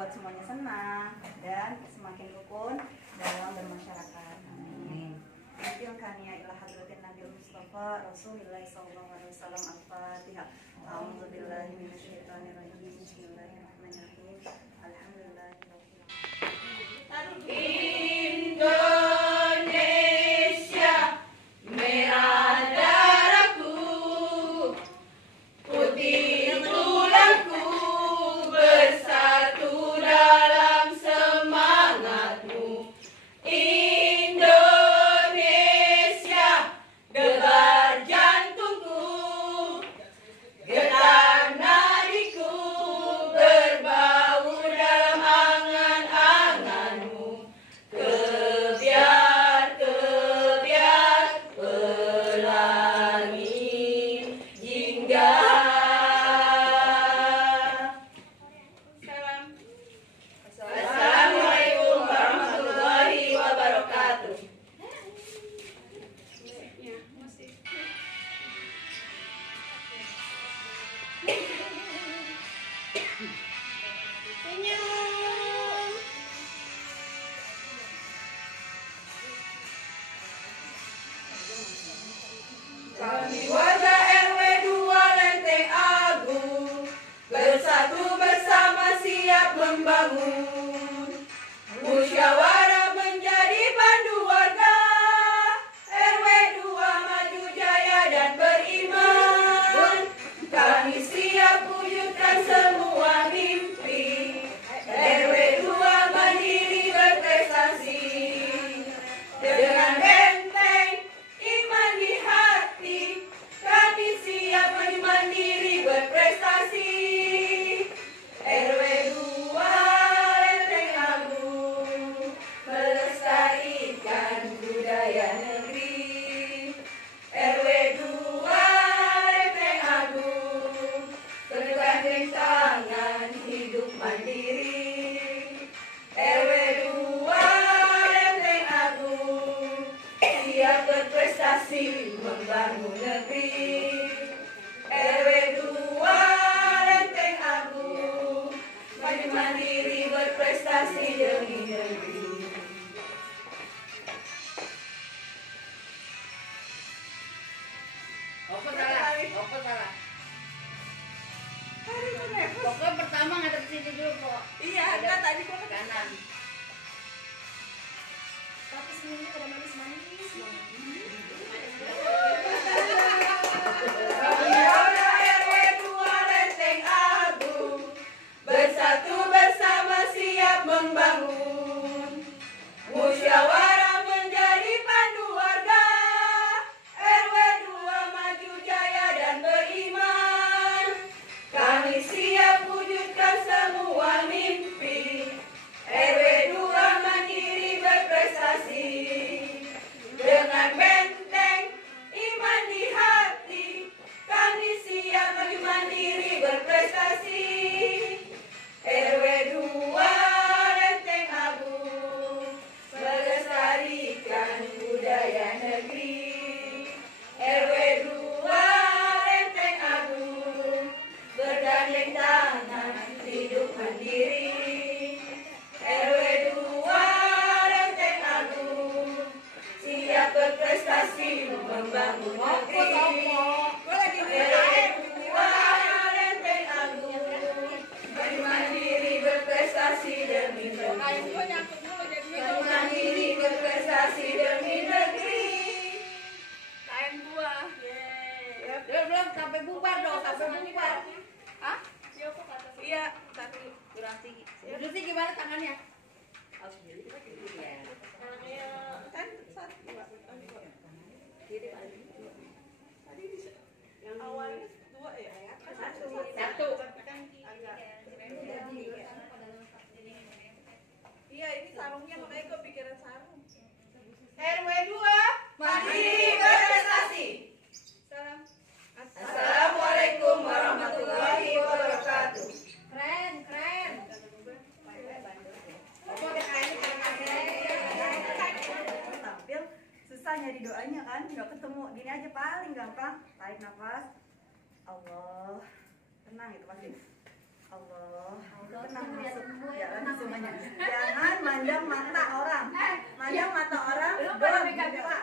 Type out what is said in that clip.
membuat semuanya senang dan semakin rukun dalam bermasyarakat. Amin. Tilkania ila hadratin Nabi Mustafa Rasulullah sallallahu alaihi wasallam. Al-Fatihah. A'udzubillahi minasyaitonir rajim. Bismillahirrahmanirrahim. Alhamdulillahirabbil alamin. Indonesia merah darahku, putih tulangku, bersatu dalam semangatmu. Indonesia debar jantungku, getar nadiku, berbau dalam angan-anganmu. Kebiar pelangi hingga. Assalamualaikum warahmatullahi wabarakatuh. Kami warga RW 2 Lenteng Agung bersatu bersama siap membangun. Musyawarah menjadi pandu warga. RW 2 maju jaya dan beriman. Kami siap wujudkan semua mimpi. RW 2 mandiri berprestasi. Dengan benteng iman di hati, kami siap maju mandiri berprestasi. RW 2 Lenteng Agung melestarikan budaya negeri. RW 2 Lenteng Agung bergandeng tangan hidup mandiri. RW 2 Lenteng Agung siap berprestasi membangun negeri. RW 2 Lenteng Agung maju mandiri berprestasi demi negeri. Apa salah? Pokoknya pertama ngadep sini dulu kok. Iya, enggak tadi kok ke kanan. Tapi senyumnya pada manis-manis. RW 2 Lenteng Agung bersatu bersama siap membangun. Musyawarah menjadi pandu warga. RW 2 maju jaya dan beriman. Kami siap wujudkan semua mimpi. RW 2 mandiri berprestasi. Dengan benteng iman di hati, kami siap maju mandiri berprestasi. RW 2 Lenteng Agung melestarikan budaya negeri. RW 2 Lenteng Agung bergandeng tangan hidup mandiri. RW 2 Lenteng Agung siap berprestasi membangun negeri. RW 2 Lenteng Agung maju mandiri berprestasi demi negeri. Maju mandiri berprestasi demi negeri. KM 2. Belum sampai bubar dong, sampai bubar. Hah? Iya, tapi durasi. Durasi gimana tangannya? Harus diri kita kiri ya. Kan satu. Kiri lagi. Tadi yang awalnya 2 ya? Satu. Iya, ini sarungnya makanya gue pikiran sarung. RW 2 mandiri berprestasi. Salam. Assalamualaikum warahmatullahi wabarakatuh. Keren. Tampil susah nyari doanya kan, nggak ketemu. Gini aja paling gampang. Tarik nafas, Allah, tenang itu pasti. Allah. Allah, Tenang lihat masuk. semua Ya, ya, nanti tenang semuanya. ya. Jangan mandang mata orang. Mandang mata orang. Lu pada belum megang dibuka.